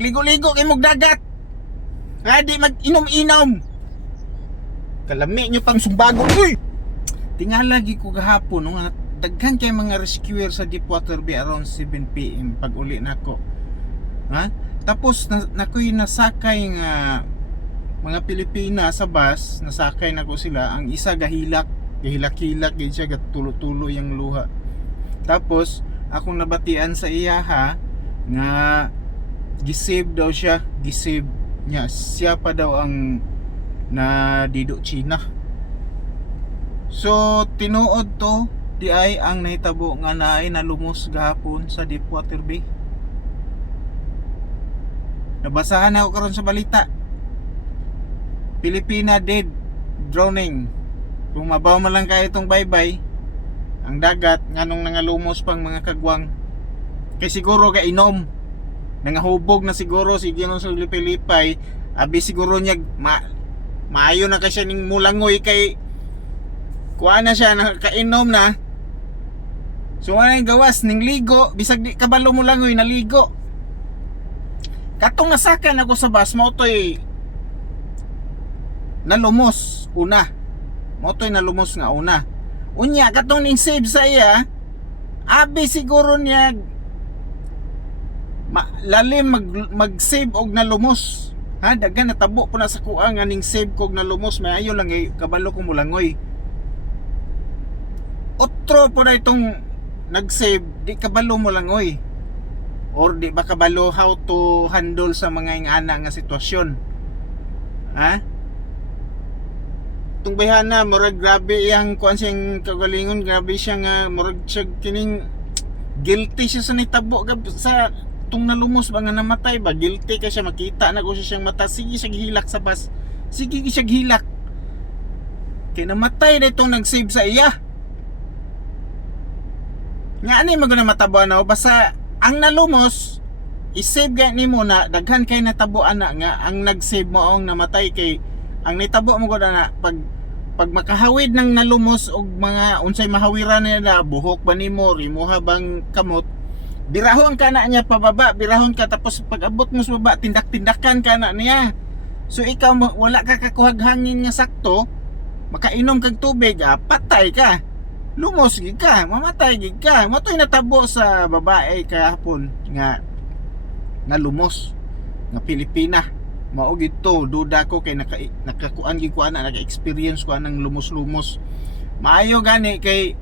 magligo-ligo kay mog dagat. Ha, di mag-inom-inom. Kalami nyo pang sumbagon. Uy! Tingala gi ko gahapon no, daghan kay mga rescuer sa Deepwater Bay around 7 PM pag uli nako. Ha? Tapos nakoy nasakay nga mga Pilipina sa bus, nasakay nako sila. Ang isa gahilak gid siya, gatulo-tulo yung luha. Tapos akong nabatian sa iya ha nga gisave daw siya, gisave niya. Siya pa daw ang na dido China. So tinuod to di ay ang nahitabo nga naay nalumos gahapon sa Deepwater Bay. Nabasahan ako karon sa balita. Pilipina dead drowning. Kung mabaw man lang kayo itong baybay ang dagat nganong nangalumos pang mga kagwang. Kay siguro kay inom nangahubog na siguro si Ginong sa Lipay-Lipay. Abi siguro niya maayo na kasi ning mulangoy kay kuha na siya, nakainom na. So ano yung gawas ning ligo, bisag di kabalo mo langoy naligo. Katong nasakan ako sa bus mo toy nalumos una. Mo toy nalumos nga una. Unya katong ning save sa iya, abi siguro niya lalim mag-save og nalumos. Ha, dagan natabo po na sa kuha nga ning save kog nalumos, may ayo lang kabalo ko mulangoy. Otro po na itong nag-save, di kabalo mulangoy. Or di ba kabalo how to handle sa mga ingana nga sitwasyon. Ha? Itong bayhana, murag grabe yang kuan siyang kagalingon, grabe siya nga, murag siya kining guilty siya sa nitabo sa tung nalumos ba nga namatay ba, guilty ka siya, makita na ko siya siyang mata, sige siya gihilak sa bus, sige siya gihilak kay namatay na itong nag-save sa iya nga ani maguna matabuan na basta ang nalumos i-save ka ni mo na daghan kay natabuan na nga ang nag-save mo ang namatay kay ang nitabo mo gud na pag makahawid ng nalumos og mga unsay mahawiran nila buhok ba nimo rimuha bang kamot, birahon ka na niya pababa, birahon ka tapos pag abot mo sa baba tindak-tindakan ka na niya. So ikaw wala ka kakuhag hangin nga sakto, makainom kag tubig, patay ka. Lumos gid ka, mamatay gid ka. Motoy natabo sa babae kahapon nga nalumos nga Pilipina. Mao gid to, duda ko kay nakakuan gid ko ana, naka-experience ko anang lumos-lumos. Maayo gani kay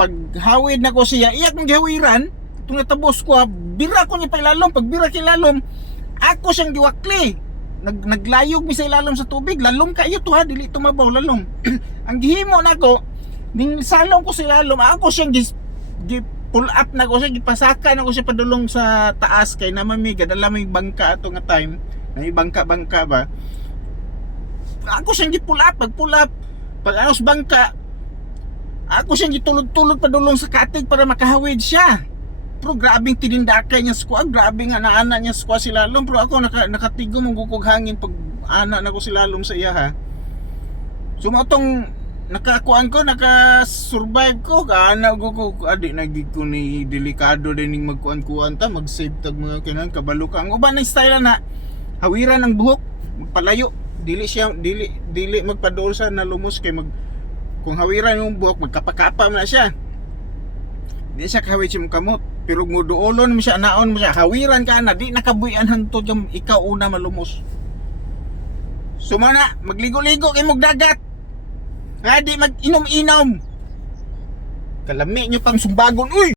paghawid na ko siya, iyak mong gihawiran. Itong natabos ko, bira ko niya pa ilalom. Pag bira ka ilalom, ako siyang giwakli. Naglayog mi sa ilalom sa tubig. Lalom kayo to ha, dili tumabaw lalom. Ang gihimo na ko, ning salong ko sa ilalom, ako siyang pull up na ko siya, gipasaka na ko siya padulong sa taas. Kay naman may gadala may bangka ato nga time. May bangka-bangka ba? Ako siyang gipull up, pag-pull up. Pag anos bangka, ako siyang gitulod-tulod padulong sa katig para makahawid siya. Pero grabing tinindakay niya squad, grabe nga naana niya squad si lalom. Pero ako nakatigo mong gukog hangin pag ana na ko si lalom sa iya ha. So matong nakakuan ko, naka-survive ko, kaana ko adi nagig ko ni delikado din ning magkuan-kuan ta, mag-save tag mga kinan kabalo ka. Ang uban ng style na hawiran ang buhok, magpalayo, dili magpaduol sa nalumos kay kung hawiran yung buhok magkapakapa na siya. Di siya kahawid siya kamot. Pero muduolon mo siya, naon mo siya, hawiran ka na, di nakabuyan hanto yung ikaw una malumos. Sumana, magligo-ligo kay mog dagat. Ha, di mag-inom-inom. Kalami nyo pang sumbagon, uy!